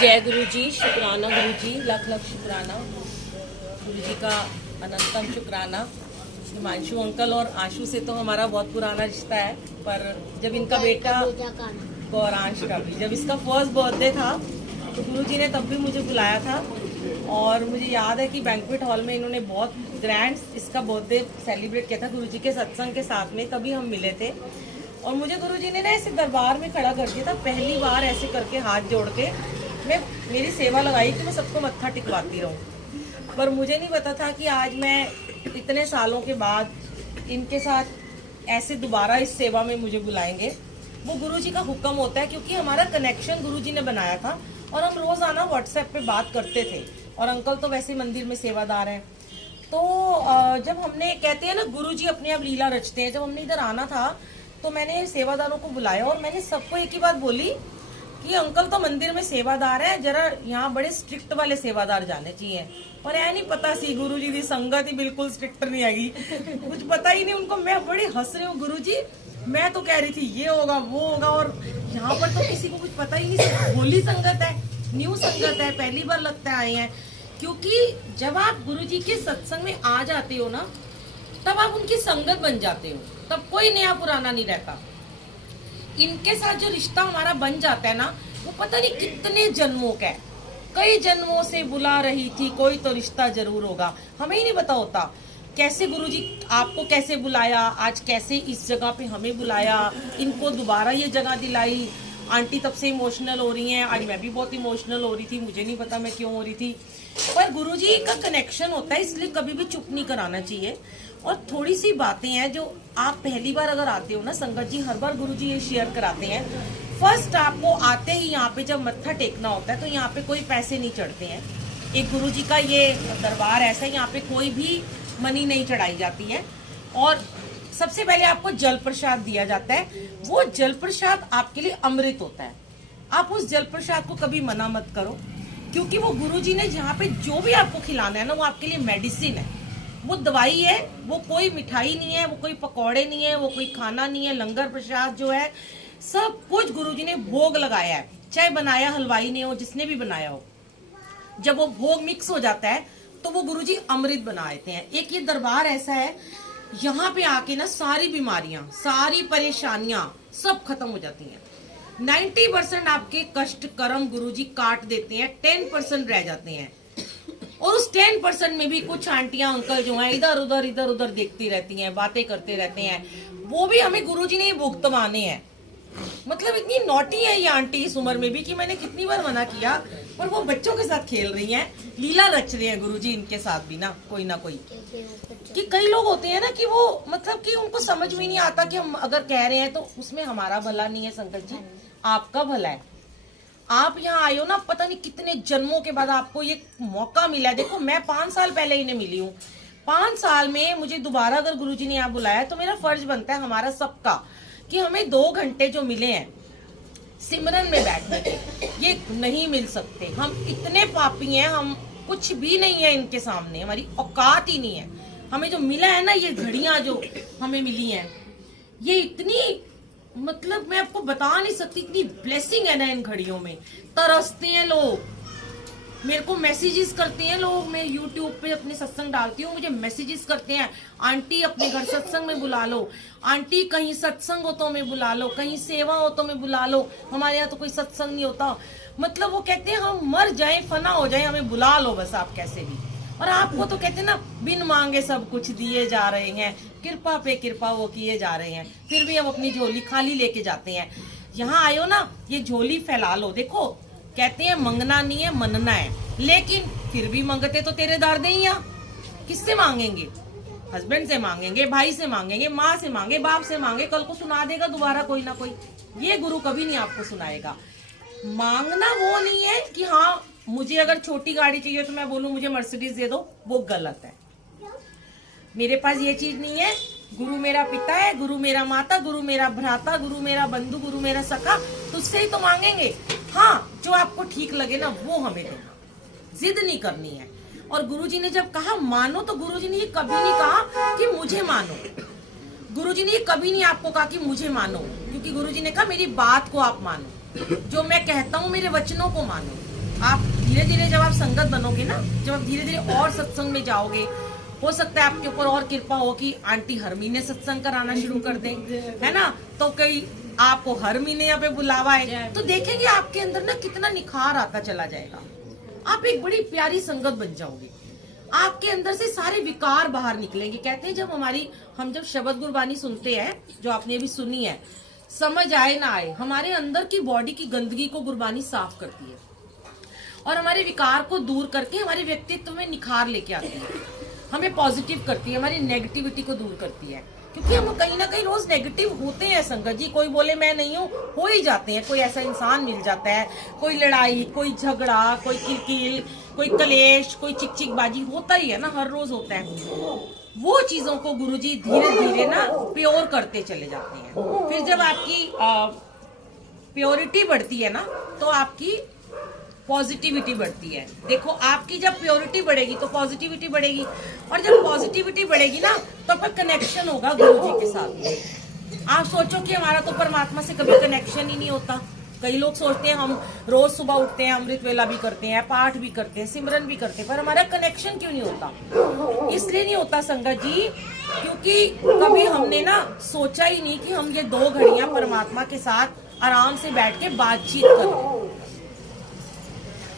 जय गुरु जी, शुक्राना गुरु जी, लख लख शुक्राना गुरु जी का, अनंतम शुक्राना। हिमांशु अंकल और आशु से तो हमारा बहुत पुराना रिश्ता है, पर जब इनका बेटा गौरांश का भी, जब इसका फर्स्ट बर्थडे था तो गुरु जी ने तब भी मुझे बुलाया था। और मुझे याद है कि बैंक्वेट हॉल में इन्होंने बहुत ग्रैंड इसका बर्थडे सेलिब्रेट किया था गुरु जी के सत्संग के साथ में, तभी हम मिले थे। और मुझे गुरुजी ने ना ऐसे दरबार में खड़ा कर दिया था, पहली बार ऐसे करके हाथ जोड़ के मैं मेरी सेवा लगाई कि मैं सबको मत्था टिकवाती रहूं। पर मुझे नहीं पता था कि आज मैं इतने सालों के बाद इनके साथ ऐसे दोबारा इस सेवा में मुझे बुलाएंगे। वो गुरुजी का हुक्म होता है, क्योंकि हमारा कनेक्शन गुरुजी ने बनाया था और हम रोजाना व्हाट्सएप पे बात करते थे। और अंकल तो वैसे मंदिर में सेवादार हैं। तो जब हमने, कहते हैं ना गुरुजी अपने आप लीला रचते हैं, जब हमने इधर आना था तो मैंने सेवादारों को बुलाया और मैंने सबको एक ही बात बोली कि अंकल तो मंदिर में सेवादार है, जरा यहाँ बड़े स्ट्रिक्ट वाले सेवादार जाने चाहिए। और ऐ नहीं पता सी गुरुजी की संगत ही बिल्कुल स्ट्रिक्ट नहीं आएगी, कुछ पता ही नहीं उनको। मैं बड़ी हंस रही हूँ गुरुजी, मैं तो कह रही थी ये होगा वो होगा, और यहाँ पर तो किसी को कुछ पता ही नहीं। होली संगत है, न्यू संगत है, पहली बार लगता है आए हैं। क्योंकि जब आप गुरुजी के सत्संग में आ जाते हो ना, तब आप उनकी संगत बन जाते हो, तब कोई नया पुराना नहीं रहता। इनके साथ जो रिश्ता हमारा बन जाता है ना, वो पता नहीं कितने जन्मों का है। कई जन्मों से बुला रही थी, कोई तो रिश्ता जरूर होगा, हमें ही नहीं पता होता कैसे गुरुजी आपको कैसे बुलाया, आज कैसे इस जगह पे हमें बुलाया, इनको दोबारा ये जगह दिलाई। आंटी तब से इमोशनल हो रही हैं, आज मैं भी बहुत इमोशनल हो रही थी, मुझे नहीं पता मैं क्यों हो रही थी। पर गुरुजी का कनेक्शन होता है, इसलिए कभी भी चुप नहीं कराना चाहिए। और थोड़ी सी बातें हैं जो आप पहली बार अगर आते हो ना, संगत जी हर बार गुरुजी ये शेयर कराते हैं। फर्स्ट आपको आते ही यहाँ पे जब मत्था टेकना होता है तो यहाँ पे कोई पैसे नहीं चढ़ते हैं। एक गुरुजी का ये दरबार ऐसा है, यहाँ पे कोई भी मनी नहीं चढ़ाई जाती है। और सबसे पहले आपको जल प्रसाद दिया जाता है। वो जल प्रसाद आपके लिए अमृत होता है। आप उस जल प्रसाद को कभी मना मत करो, क्योंकि वो गुरुजी ने जहाँ पे जो भी आपको खिलाना है ना, वो आपके लिए मेडिसिन है, वो दवाई है। वो कोई मिठाई नहीं है, वो कोई पकौड़े नहीं है, वो कोई खाना नहीं है। लंगर प्रसाद जो है सब कुछ गुरुजी ने भोग लगाया है, चाहे बनाया हलवाई ने हो, जिसने भी बनाया हो। जब वो भोग मिक्स हो जाता है तो वो गुरुजी अमृत बना देते हैं। एक ये दरबार ऐसा है, यहाँ पे आके ना सारी बीमारियां, सारी परेशानियां सब खत्म हो जाती हैं। 90% आपके कष्ट कर्म गुरुजी काट देते हैं, 10% रह जाते हैं। और उस 10% में भी कुछ आंटियां अंकल जो हैं इधर उधर देखती रहती हैं, बातें करते रहते हैं। वो भी हमें गुरुजी ने भुगतवाने हैं। मतलब इतनी नॉटी है ये आंटी इस उम्र में भी कि मैंने कितनी बार मना किया, पर वो बच्चों के साथ खेल रही हैं, लीला रच रहे हैं गुरुजी इनके साथ भी ना, कोई ना कोई। कि कई लोग होते हैं ना कि वो मतलब कि उनको समझ में नहीं आता कि हम अगर कह रहे हैं तो उसमें हमारा भला नहीं है। संकट जी आपका भला है, आप यहाँ आए हो ना, पता नहीं कितने जन्मों के बाद आपको ये मौका मिला है। देखो मैं 5 साल पहले इन्हें मिली हूँ, 5 साल में मुझे दोबारा अगर गुरुजी ने यहाँ बुलाया तो मेरा फर्ज बनता है हमारा सबका कि हमें 2 घंटे जो मिले हैं सिमरन में बैठने के, ये नहीं मिल सकते। हम इतने पापी हैं, हम कुछ भी नहीं है इनके सामने, हमारी औकात ही नहीं है। हमें जो मिला है ना, ये घड़ियां जो हमें मिली हैं, ये इतनी, मतलब मैं आपको बता नहीं सकती, इतनी ब्लेसिंग है ना इन घड़ियों में। तरसते हैं लोग, मेरे को मैसेजेस करते हैं लोग, मैं YouTube पे अपने सत्संग डालती हूँ, मुझे मैसेजेस करते हैं, आंटी अपने घर सत्संग में बुला लो, आंटी कहीं सत्संग हो तो हमें बुला लो, कहीं सेवा हो तो हमें बुला लो, हमारे यहाँ तो कोई सत्संग नहीं होता। मतलब वो कहते हैं हम मर जाए, फना हो जाए, हमें बुला लो बस आप कैसे भी। और आपको तो कहते हैं ना, बिन मांगे सब कुछ दिए जा रहे हैं, कृपा पे कृपा वो किए जा रहे हैं, फिर भी हम अपनी झोली खाली लेके जाते हैं। यहाँ आयो ना, ये झोली फैला लो। देखो कहते हैं मंगना नहीं है मनना है, लेकिन फिर भी मंगते तो तेरे दर दे ही। किससे मांगेंगे? हस्बैंड से मांगेंगे, भाई से मांगेंगे, माँ से मांगे, बाप से मांगे, कल को सुना देगा दोबारा कोई ना कोई। ये गुरु कभी नहीं आपको सुनाएगा। मांगना वो नहीं है कि हाँ मुझे अगर छोटी गाड़ी चाहिए तो मैं बोलूं मुझे मर्सिडीज दे दो, वो गलत है। मेरे पास ये चीज नहीं है। गुरु मेरा पिता है, गुरु मेरा माता, गुरु मेरा भ्राता, गुरु मेरा बंधु, गुरु मेरा सखा, तुझसे ही तो मांगेंगे। हाँ जो आपको ठीक लगे ना वो हमें देना, जिद नहीं करनी है। और गुरुजी ने जब कहा मानो, तो गुरुजी ने ये कभी नहीं कहा कि मुझे मानो। गुरुजी ने ये कभी नहीं आपको कहा कि मुझे मानो, क्योंकि गुरुजी ने कहा मेरी बात को आप मानो, जो मैं कहता हूँ मेरे वचनों को मानो। आप धीरे धीरे जब आप संगत बनोगे ना, जब आप धीरे धीरे और सत्संग में जाओगे, हो सकता है आपके ऊपर और कृपा हो कि आंटी हर महीने सत्संग कराना शुरू कर दें, है ना। तो कई आपको हर महीने यहाँ पे बुलावा है, तो देखेंगे आपके अंदर ना कितना निखार आता चला जाएगा। आप एक बड़ी प्यारी संगत बन जाओगे, आपके अंदर से सारे विकार बाहर निकलेंगे। कहते हैं जब हम जब शब्द गुरबानी सुनते हैं, जो आपने अभी सुनी है, समझ आए ना आए, हमारे अंदर की बॉडी की गंदगी को गुरबानी साफ करती है और हमारे विकार को दूर करके हमारे व्यक्तित्व में निखार लेके आती है, हमें पॉजिटिव करती है, हमारी नेगेटिविटी को दूर करती है। क्योंकि हम कहीं ना कहीं रोज नेगेटिव होते हैं संगत जी, कोई बोले मैं नहीं हूँ, हो ही जाते हैं। कोई ऐसा इंसान मिल जाता है, कोई लड़ाई, कोई झगड़ा, कोई किलकिल, कोई कलेश, कोई चिकचिकबाजी होता ही है ना, हर रोज होता है। वो चीजों को गुरुजी धीरे धीरे ना प्योर करते चले जाते हैं। फिर जब आपकी प्योरिटी बढ़ती है ना, तो आपकी पॉजिटिविटी बढ़ती है। देखो आपकी जब प्योरिटी बढ़ेगी तो पॉजिटिविटी बढ़ेगी, और जब पॉजिटिविटी बढ़ेगी ना तो आपका कनेक्शन होगा गुरु जी के साथ। आप सोचो कि हमारा तो परमात्मा से कभी कनेक्शन ही नहीं होता। कई लोग सोचते हैं हम रोज सुबह उठते हैं, अमृत वेला भी करते हैं, पाठ भी करते हैं, सिमरन भी करते हैं, पर हमारा कनेक्शन क्यों नहीं होता? इसलिए नहीं होता संगत जी, क्योंकि कभी हमने ना सोचा ही नहीं कि हम ये 2 घड़ियां परमात्मा के साथ आराम से बैठ के बातचीत करें।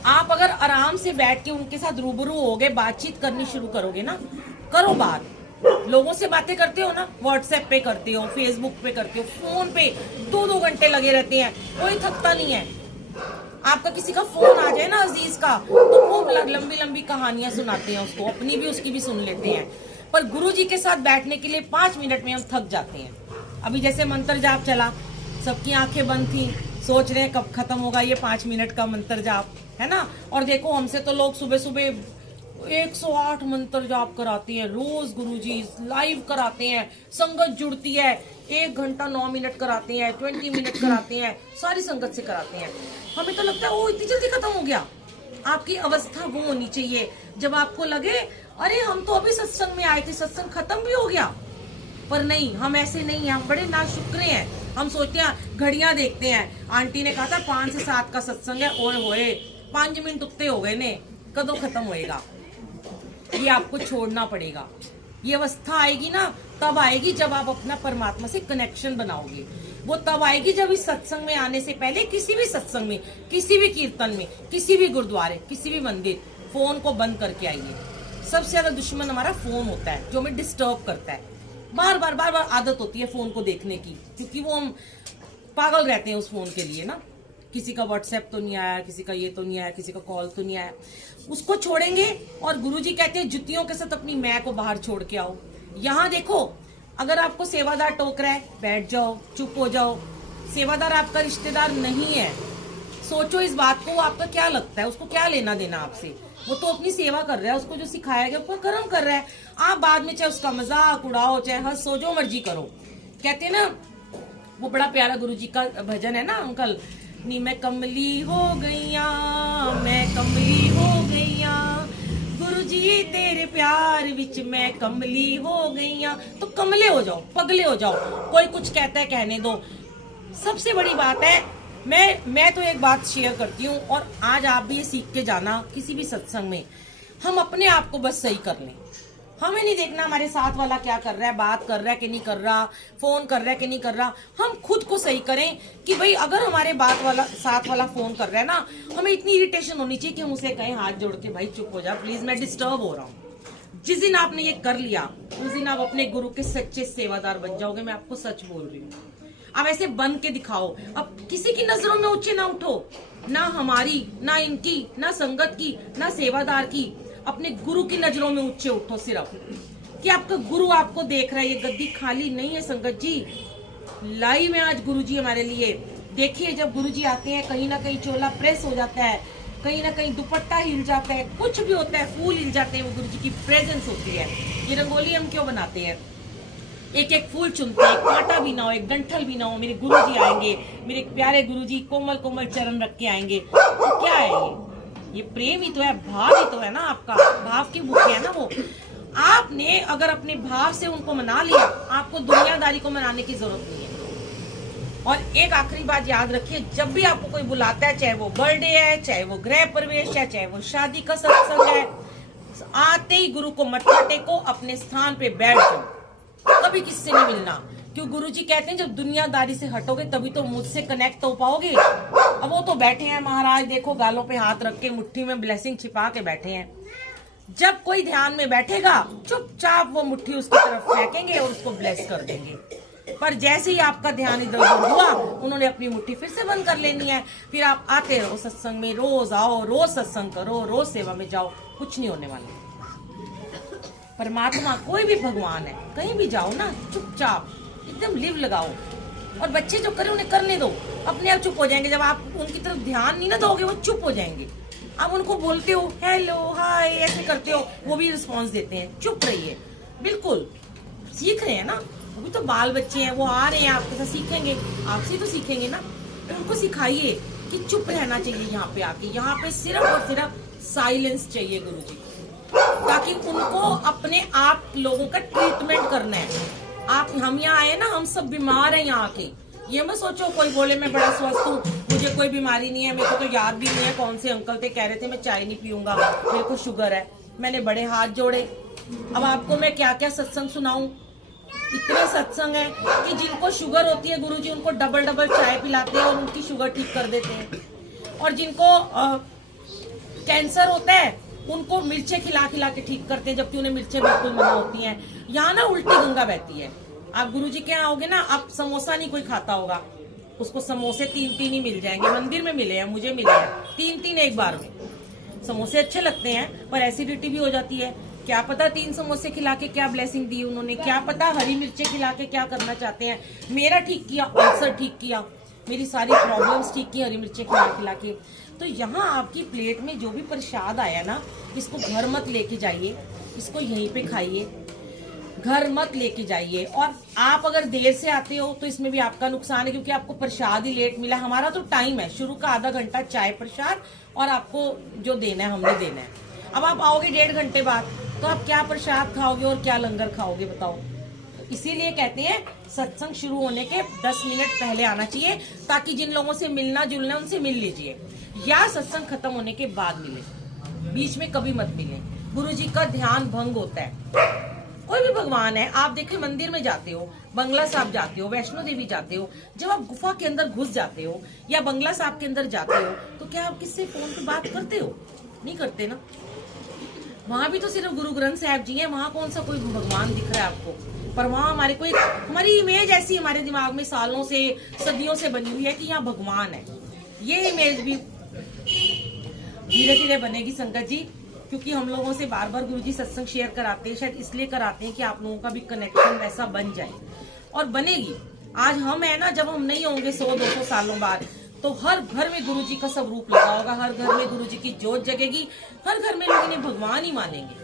आप अगर आराम से बैठ के उनके साथ रूबरू होगे, बातचीत करनी शुरू करोगे ना, करो बात। लोगों से बातें करते हो ना, व्हाट्सएप पे करते हो, फेसबुक पे करते हो, फोन पे 2-2 घंटे लगे रहते हैं, कोई थकता नहीं है। आपका किसी का फोन आ जाए ना अजीज का, तो खूब लंबी लंबी कहानियां सुनाते हैं उसको, अपनी भी उसकी भी सुन लेते हैं। पर गुरु जी के साथ बैठने के लिए 5 मिनट में हम थक जाते हैं। अभी जैसे मंत्र जाप चला, सबकी आंखें बंद थी, सोच रहे हैं कब खत्म होगा ये 5 मिनट का मंत्र जाप, है ना। और देखो हमसे तो लोग सुबह सुबह 108 मंत्र जाप कराते हैं रोज, गुरुजी लाइव कराते हैं, संगत जुड़ती है, 1 घंटा 9 मिनट कराते हैं, 20 मिनट कराते हैं, सारी संगत से कराते हैं। हमें तो लगता है वो इतनी जल्दी खत्म हो गया। आपकी अवस्था वो होनी चाहिए जब आपको लगे अरे हम तो अभी सत्संग में आए थे, सत्संग खत्म भी हो गया। पर नहीं, हम ऐसे नहीं हैं, हम बड़े नाशुक्रे हैं। हम सोचते हैं, घड़ियां देखते हैं, आंटी ने कहा था 5 से 7 का सत्संग है, ओए होए 5 मिनट उत्ते हो गए ने, कदों खत्म होएगा। ये आपको छोड़ना पड़ेगा। ये अवस्था आएगी ना, तब आएगी जब आप अपना परमात्मा से कनेक्शन बनाओगे। वो तब आएगी जब इस सत्संग में आने से पहले किसी भी सत्संग में, किसी भी कीर्तन में, किसी भी गुरुद्वारे, किसी भी मंदिर, फोन को बंद करके आइए। सबसे ज्यादा दुश्मन हमारा फोन होता है, जो हमें डिस्टर्ब करता है। बार बार आदत होती है फोन को देखने की, क्योंकि वो हम पागल रहते हैं उस फोन के लिए ना। किसी का व्हाट्सएप तो नहीं आया, किसी का ये तो नहीं आया, किसी का कॉल तो नहीं आया, उसको छोड़ेंगे। और गुरुजी कहते हैं जुतियों के साथ अपनी मैं को बाहर छोड़ के आओ। यहाँ देखो, अगर आपको सेवादार टोक रहा है, बैठ जाओ, चुप हो जाओ। सेवादार आपका रिश्तेदार नहीं है। सोचो इस बात को, आपका क्या लगता है, उसको क्या लेना देना आपसे? वो तो अपनी सेवा कर रहा है, उसको जो सिखाया गया वो कर्म कर रहा है। आप बाद में चाहे उसका मजाक उड़ाओ, चाहे हंसो, जो मर्जी करो। कहते हैं ना, वो बड़ा प्यारा गुरुजी का भजन है ना अंकल, नी मैं कमली हो गईया, मैं कमली हो गईया, गुरुजी तेरे प्यार विच मैं कमली हो गईया। तो कमले हो जाओ, पगले हो जाओ, कोई कुछ कहता है कहने दो। सबसे बड़ी बात है, मैं तो एक बात शेयर करती हूँ, और आज आप भी ये सीख के जाना, किसी भी सत्संग में हम अपने आप को बस सही कर लें। हमें नहीं देखना हमारे साथ वाला क्या कर रहा है, बात कर रहा है कि नहीं कर रहा, फोन कर रहा है कि नहीं कर रहा। हम खुद को सही करें कि भाई अगर हमारे साथ वाला फोन कर रहा है ना, हमें इतनी इरिटेशन होनी चाहिए कि हम उसे कहें हाथ जोड़ के, भाई चुप हो जा प्लीज, मैं डिस्टर्ब हो रहा हूँ। जिस दिन आपने ये कर लिया, उस दिन आप अपने गुरु के सच्चे सेवादार बन जाओगे। मैं आपको सच बोल रही हूँ। अब ऐसे बन के दिखाओ। अब किसी की नजरों में ऊंचे ना उठो, ना हमारी, ना इनकी, ना संगत की, ना सेवादार की। अपने गुरु की नजरों में ऊंचे उठो, सिर्फ कि आपका गुरु आपको देख रहा है। ये गद्दी खाली नहीं है संगत जी, लाइव में आज गुरु जी हमारे लिए। देखिए जब गुरु जी आते हैं, कहीं ना कहीं चोला प्रेस हो जाता है, कहीं ना कहीं दुपट्टा हिल जाता है, कुछ भी होता है, फूल हिल जाते हैं, वो गुरु जी की प्रेजेंस होती है। ये रंगोली हम क्यों बनाते हैं? एक एक फूल चुनते हैं, कांटा भी ना हो, एक डंठल भी ना हो, मेरे गुरुजी आएंगे, मेरे प्यारे गुरुजी कोमल कोमल चरण रख के आएंगे। तो क्या है ये प्रेम ही तो है, भाव ही तो है ना आपका, भाव की भूखे है ना वो। आपने अगर अपने भाव से उनको मना लिया, आपको दुनियादारी को मनाने की जरूरत नहीं है। और एक आखिरी बात याद रखिए, जब भी आपको कोई बुलाता है, चाहे वो बर्थडे है, चाहे वो गृह प्रवेश है, चाहे वो शादी का सत्संग है, आते ही गुरु को मत्था टेको, अपने स्थान पे बैठ जाओ, कभी किससे नहीं मिलना। क्यों? गुरु जी कहते हैं जब दुनियादारी से हटोगे तभी तो मुझसे कनेक्ट हो पाओगे। अब वो तो बैठे हैं महाराज, देखो गालों पे हाथ रख के, मुट्ठी में ब्लेसिंग छिपा के बैठे हैं। जब कोई ध्यान में बैठेगा, चुपचाप वो मुट्ठी उसकी तरफ फेंकेंगे और उसको ब्लेस कर देंगे। पर जैसे ही आपका ध्यान इधर उधर हुआ, उन्होंने अपनी मुट्ठी फिर से बंद कर लेनी है। फिर आप आते रहो सत्संग में, रोज आओ, रोज सत्संग करो, रोज सेवा में जाओ, कुछ नहीं होने वाला। परमात्मा कोई भी भगवान है, कहीं भी जाओ ना, चुपचाप एकदम लिव लगाओ। और बच्चे जो करें उन्हें करने दो, अपने आप चुप हो जाएंगे। जब आप उनकी तरफ ध्यान नहीं ना दोगे, वो चुप हो जाएंगे। आप उनको बोलते हो हेलो हाय ऐसे करते हो, वो भी रिस्पॉन्स देते हैं। चुप रहिए, बिल्कुल सीख रहे हैं ना, वो भी तो बाल बच्चे हैं, वो आ रहे हैं आपके साथ, सीखेंगे, आपसे तो सीखेंगे ना। तो उनको सिखाइए कि चुप रहना चाहिए। यहाँ पे आके, यहाँ पे सिर्फ और सिर्फ साइलेंस चाहिए गुरु जी, ताकि उनको अपने आप लोगों का ट्रीटमेंट करना है। आप हम यहाँ आए ना, हम सब बीमार हैं यहाँ आके। ये मत सोचो कोई बोले मैं बड़ा स्वस्थ हूँ, मुझे कोई बीमारी नहीं है। मेरे को तो याद भी नहीं है कौन से अंकल थे, कह रहे थे मैं चाय नहीं पीऊंगा, मेरे को शुगर है। मैंने बड़े हाथ जोड़े। अब आपको मैं क्या क्या सत्संग सुनाऊं, इतने सत्संग है कि जिनको शुगर होती है गुरुजी उनको डबल डबल चाय पिलाते हैं और उनकी शुगर ठीक कर देते हैं। और जिनको कैंसर होता है उनको मिर्चें खिला खिला के ठीक करते हैं, जबकि उन्हें मिर्चें बिल्कुल मना होती हैं। यहाँ ना उल्टी गंगा बहती है। आप गुरुजी के यहाँ आओगे ना, आप समोसा नहीं कोई खाता होगा, उसको समोसे 3-3 ही मिल जाएंगे। मंदिर में मिले हैं, मुझे मिले हैं 3-3 एक बार में। समोसे अच्छे लगते हैं पर एसिडिटी भी हो जाती है। क्या पता 3 समोसे खिला के क्या ब्लेसिंग दी उन्होंने, क्या पता हरी मिर्चें खिला के क्या करना चाहते हैं। मेरा ठीक किया, अल्सर ठीक किया, मेरी सारी प्रॉब्लम्स ठीक की हरी मिर्चें खिला खिला के। तो यहाँ आपकी प्लेट में जो भी प्रसाद आया ना, इसको घर मत लेके जाइए, इसको यहीं पे खाइए, घर मत लेके जाइए। और आप अगर देर से आते हो तो इसमें भी आपका नुकसान है, क्योंकि आपको प्रसाद ही लेट मिला। हमारा तो टाइम है, शुरू का आधा घंटा चाय प्रसाद और आपको जो देना है हमने देना है। अब आप आओगे 1.5 घंटे बाद, तो आप क्या प्रसाद खाओगे और क्या लंगर खाओगे बताओ। इसीलिए कहते हैं सत्संग शुरू होने के 10 मिनट पहले आना चाहिए, ताकि जिन लोगों से मिलना जुलना उनसे मिल लीजिए, या सत्संग खत्म होने के बाद मिले, बीच में कभी मत मिले। गुरु जी का ध्यान भंग होता है। कोई भी भगवान है, आप देखे मंदिर में जाते हो, बंगला साहब जाते हो, वैष्णो देवी जाते हो, जब आप गुफा के अंदर घुस जाते हो या बंगला साहब के अंदर जाते हो, तो क्या आप किससे फोन पे बात करते हो? नहीं करते ना। वहां भी तो सिर्फ गुरु ग्रंथ साहब जी हैं, वहां कौन सा कोई भगवान दिख रहा है आपको? पर वहां हमारे को हमारी इमेज ऐसी हमारे दिमाग में सालों से सदियों से बनी हुई है कि यहाँ भगवान है। ये इमेज भी धीरे धीरे बनेगी संगत जी, क्योंकि हम लोगों से बार बार गुरुजी सत्संग शेयर कराते हैं, शायद इसलिए कराते हैं कि आप लोगों का भी कनेक्शन वैसा बन जाए, और बनेगी। आज हम है ना, जब हम नहीं होंगे 100-200 सालों बाद, तो हर घर में गुरुजी का स्वरूप लगा होगा, हर घर में गुरुजी की ज्योत जगेगी, हर घर में लोग इन्हें भगवान ही मानेंगे।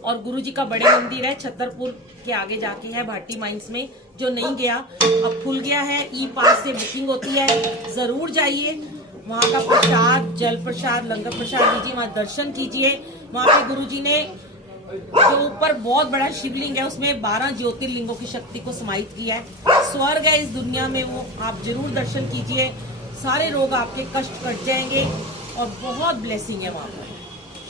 और गुरुजी का बड़े मंदिर है छतरपुर के आगे जाके है, भाटी माइंस में। जो नहीं गया, अब खुल गया है, ई-पास से बुकिंग होती है, जरूर जाइए। वहाँ का प्रसाद, जल प्रसाद, लंगर प्रसाद लीजिए, वहाँ दर्शन कीजिए। वहाँ पे गुरुजी ने जो ऊपर बहुत बड़ा शिवलिंग है, उसमें 12 ज्योतिर्लिंगों की शक्ति को समाहित किया है। स्वर्ग है इस दुनिया में, वो आप जरूर दर्शन कीजिए। सारे रोग आपके कष्ट कट जाएंगे और बहुत ब्लेसिंग है वहाँ पर।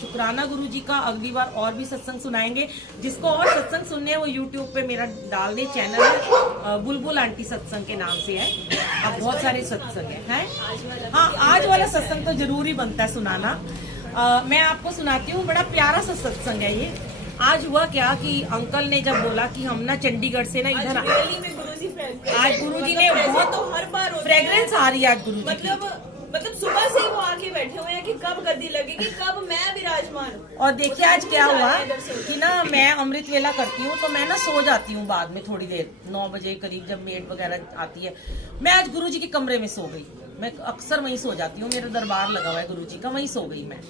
शुक्राना गुरुजी का। अगली बार और भी सत्संग सुनाएंगे। जिसको और सत्संग सुनने हैं वो YouTube पे मेरा डाल दे, चैनल है बुलबुल आंटी सत्संग के नाम से है। अब बहुत सारे सत्संग हैं। हाँ, आज वाला सत्संग तो जरूर ही बनता है सुनाना। मैं आपको सुनाती हूँ, बड़ा प्यारा सा सत्संग है ये। आज हुआ क्या कि अंकल ने जब बोला कि हम ना चंडीगढ़ से ना इधर आज गुरुजी ने बहुत तो हर बार फ्रेग्रेंस आ रही है आज गुरुजी मतलब सुबह से वो आके बैठे हुए हैं कि कब गद्दी लगेगी, कब मैं विराजमान। और देखिए आज क्या हुआ कि ना, मैं अमृत वेला करती हूँ तो मैं ना सो जाती हूँ बाद में थोड़ी देर, 9 बजे करीब जब मेड वगैरह आती है। मैं आज गुरुजी के कमरे में सो गई। मैं अक्सर वहीं सो जाती हूँ, मेरा दरबार लगा हुआ है गुरुजी का, वहीं सो गई मैं।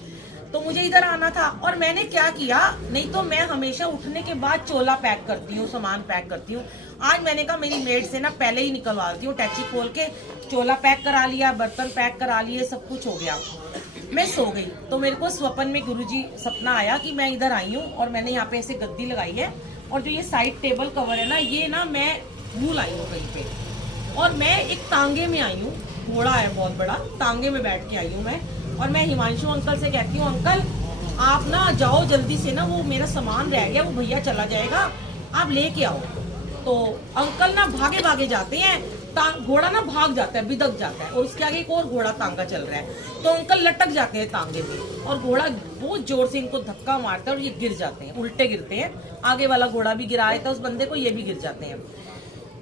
तो मुझे इधर आना था और मैंने क्या किया, नहीं तो मैं हमेशा उठने के बाद चोला पैक करती हूँ, सामान पैक करती हूँ। आज मैंने कहा मेरी मेड से ना पहले ही निकलवा देती हूँ, टैची खोल के चोला पैक करा लिया, बर्तन पैक करा लिए, सब कुछ हो गया। मैं सो गई तो मेरे को स्वप्न में गुरुजी सपना आया कि मैं इधर आई हूँ और मैंने यहाँ पे ऐसे गद्दी लगाई है, और जो ये साइड टेबल कवर है ना, ये ना मैं भूल आई हूँ कहीं पे, और मैं एक तांगे में आई हूँ, घोड़ा है बहुत बड़ा, तांगे में बैठ के आई हूँ मैं। और मैं हिमांशु अंकल से कहती हूँ, अंकल आप ना जाओ जल्दी से ना, वो मेरा सामान रह गया, वो भैया चला जाएगा, आप लेके आओ। तो अंकल ना भागे भागे जाते हैं, घोड़ा ना भाग जाता है, बिदक जाता है, और उसके आगे एक और घोड़ा तांगा चल रहा है। तो अंकल लटक जाते हैं तांगे में, और घोड़ा बहुत जोर से इनको धक्का मारता है और ये गिर जाते हैं, उल्टे गिरते हैं। आगे वाला घोड़ा भी गिराया था उस बंदे को, ये भी गिर जाते हैं।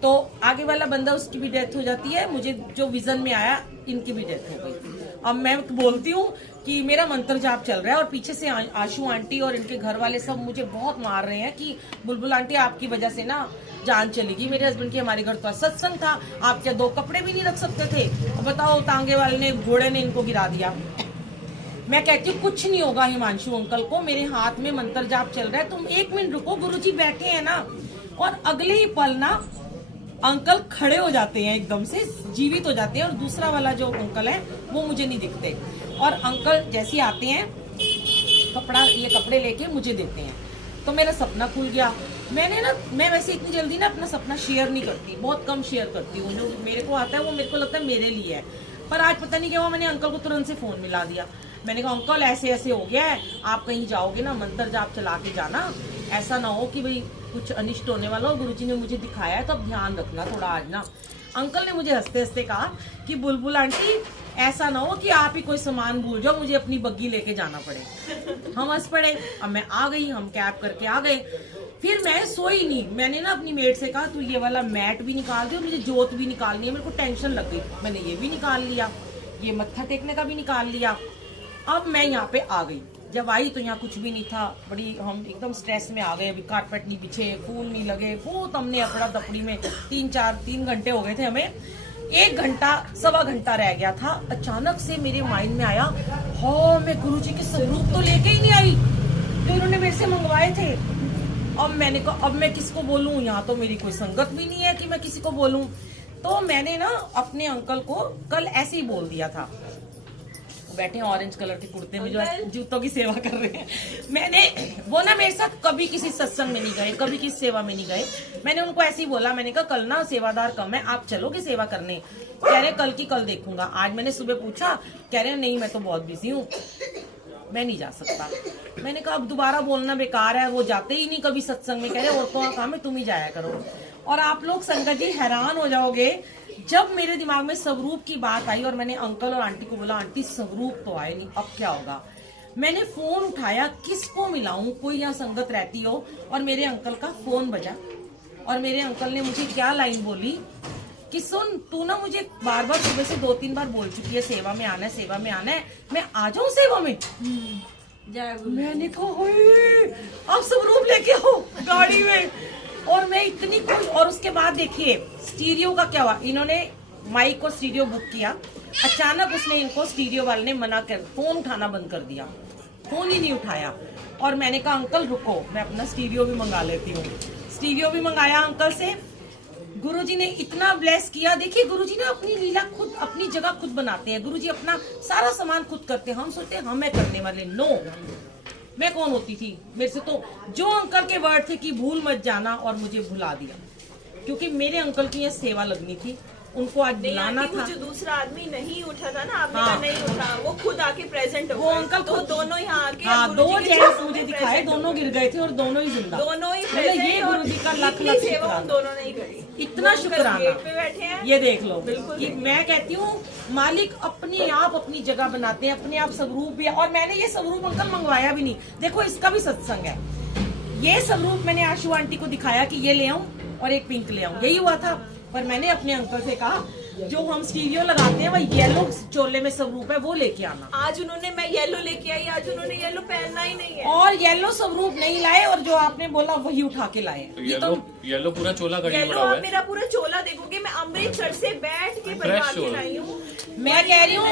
तो आगे वाला बंदा, उसकी भी डेथ हो जाती है। मुझे जो विजन में आया, इनकी भी डेथ हो गई। अब मैं बोलती हूँ कि मेरा मंत्र जाप चल रहा है, और पीछे से आशु आंटी और इनके घर वाले सब मुझे बहुत मार रहे हैं कि बुलबुल आंटी आपकी वजह से ना जान चलेगी मेरे हस्बैंड की। हमारे घर तो सत्संग था, आप क्या 2 कपड़े भी नहीं रख सकते थे? बताओ, तांगे वाले ने, घोड़े ने इनको गिरा दिया। मैं कहती हूँ कुछ नहीं होगा हिमांशु अंकल को, मेरे हाथ में मंत्र जाप चल रहा है, तुम 1 मिनट रुको, गुरुजी बैठे हैं ना। और अगले ही पल ना अंकल खड़े हो जाते हैं, एकदम से जीवित हो जाते हैं। और दूसरा वाला जो अंकल है वो मुझे नहीं दिखते। और अंकल जैसे आते हैं, ये कपड़े लेके मुझे देते हैं, तो मेरा सपना खुल गया। मैं वैसे इतनी जल्दी ना अपना सपना शेयर नहीं करती, बहुत कम शेयर करती हूँ। जो मेरे को आता है वो मेरे को लगता है मेरे लिए है। पर आज पता नहीं क्या हुआ, मैंने अंकल को तुरंत से फोन मिला दिया। मैंने कहा अंकल ऐसे ऐसे हो गया है, आप कहीं जाओगे ना, मंत्र जाप चला के जाना, ऐसा ना हो कि भाई कुछ अनिष्ट होने वाला हो, गुरुजी ने मुझे दिखाया है, तो अब ध्यान रखना थोड़ा आज ना। अंकल ने मुझे हंसते हंसते कहा कि बुलबुल आंटी ऐसा ना हो कि आप ही कोई सामान भूल जाओ, मुझे अपनी बग्गी लेके जाना पड़े। हम हंस पड़े। अब मैं आ गई, हम कैब करके आ गए। फिर मैं सोई नहीं, मैंने ना अपनी मेड से कहा तू ये वाला मैट भी निकाल दे और मुझे जोत भी निकालनी है, मेरे को टेंशन लग गई। मैंने ये भी निकाल लिया, ये मत्था टेकने का भी निकाल लिया। अब मैं यहाँ पे आ गई। जब आई तो यहाँ कुछ भी नहीं था, बड़ी हम एकदम स्ट्रेस में आ गए। अभी कारपेट नहीं बिछे, फूल नहीं लगे, बहुत हमने अफड़ा दफड़ी में 3 घंटे हो गए थे हमें। 1 घंटा 1.25 घंटा रह गया था। अचानक से मेरे माइंड में आया, हाँ मैं गुरुजी के स्वरूप तो लेके ही नहीं आई जो उन्होंने मेरे से मंगवाए थे। अब मैंने कहा अब मैं किसको बोलूं, यहाँ तो मेरी कोई संगत भी नहीं है कि मैं किसी को बोलूं। तो मैंने ना अपने अंकल को कल ऐसे ही बोल दिया था, बैठे ऑरेंज कलर के कुर्ते में जो जूतों की सेवा कर रहे हैं। मैंने वो ना मेरे साथ कभी किसी सत्संग में नहीं गए, कभी किसी सेवा में नहीं गए। मैंने उनको ऐसे ही बोला, मैंने कहा कल ना सेवादार कम है, आप चलोगे सेवा करने? कह रहे कल की कल देखूंगा। आज मैंने सुबह पूछा, कह रहे नहीं मैं तो बहुत बिजी हूँ, मैं नहीं जा सकता। मैंने कहा अब दोबारा बोलना बेकार है, वो जाते ही नहीं कभी सत्संग में। कह रहे औरतों का काम है, तुम ही जाया करो। और आप लोग संगत जी हैरान हो जाओगे, जब मेरे दिमाग में स्वरूप की बात आई और मैंने अंकल और आंटी को बोला आंटी स्वरूप तो आए नहीं, अब क्या होगा? मैंने फोन उठाया, किसको मिलाऊं, कोई यहाँ संगत रहती हो, और मेरे अंकल का फोन बजा। और मेरे अंकल ने मुझे क्या लाइन बोली कि सुन तू ना मुझे बार बार सुबह से 2-3 बार बोल चुकी है सेवा में आना है, सेवा में आना है, मैं आ जाऊं सेवा में? मैंने कहा अब स्वरूप लेके आओ गाड़ी में। और मैं इतनी खुश। और उसके बाद देखिए स्टीरियो का क्या हुआ, इन्होंने माइक को स्टीरियो बुक किया, अचानक उसने इनको स्टीरियो वाले ने मना कर फोन उठाना बंद कर दिया, फोन ही नहीं उठाया। और मैंने कहा अंकल रुको, मैं अपना स्टीरियो भी मंगा लेती हूँ। स्टीरियो भी मंगाया अंकल से। गुरुजी ने इतना ब्लेस किया। देखिए गुरुजी ने अपनी लीला खुद, अपनी जगह खुद बनाते हैं। गुरुजी अपना सारा सामान खुद करते हैं। हम सोचते हैं हमें करने वाले, नो, मैं कौन होती थी? मेरे से तो जो अंकल के वर्ड थे कि भूल मत जाना, और मुझे भुला दिया, क्योंकि मेरे अंकल की ये सेवा लगनी थी, उनको आज बुलाना था। जो दूसरा आदमी नहीं उठा था ना, आपने कहा नहीं उठा, वो खुद आके प्रेजेंट हो, वो अंकल तो दोनों यहाँ आके, हाँ, 2 जेंट्स मुझे दिखाए, दोनों गिर गए थे और दोनों ही जिंदा, दोनों ही मतलब ये गुरुजी का लाख लाख सेवा उन दोनों ने ही करी। इतना शुक्राना। गेट पे बैठे हैं, ये देख लो कि मैं कहती हूँ मालिक अपने आप अपनी जगह बनाते हैं, अपने आप स्वरूप भी। और मैंने ये स्वरूप अंकल मंगवाया भी नहीं, देखो इसका भी सत्संग है। ये स्वरूप मैंने आशु आंटी को दिखाया कि ये ले आऊं और एक पिंक ले आऊं, यही हुआ था। पर मैंने अपने अंकल से कहा जो हम स्टीरियो लगाते हैं वह येलो चोले में स्वरूप है, वो लेके आना। आज उन्होंने, मैं येलो लेके आई, आज उन्होंने येलो पहनना ही नहीं है, और येलो स्वरूप नहीं लाए, और जो आपने बोला वही उठा के लाए। तो येलो पूरा चोला कड़ी येलो पड़ा हुआ आप है। मेरा पूरा चोला देखोगे, मैं अमृतसर से बैठ के बनवा के लाई हूँ। मैं कह रही हूँ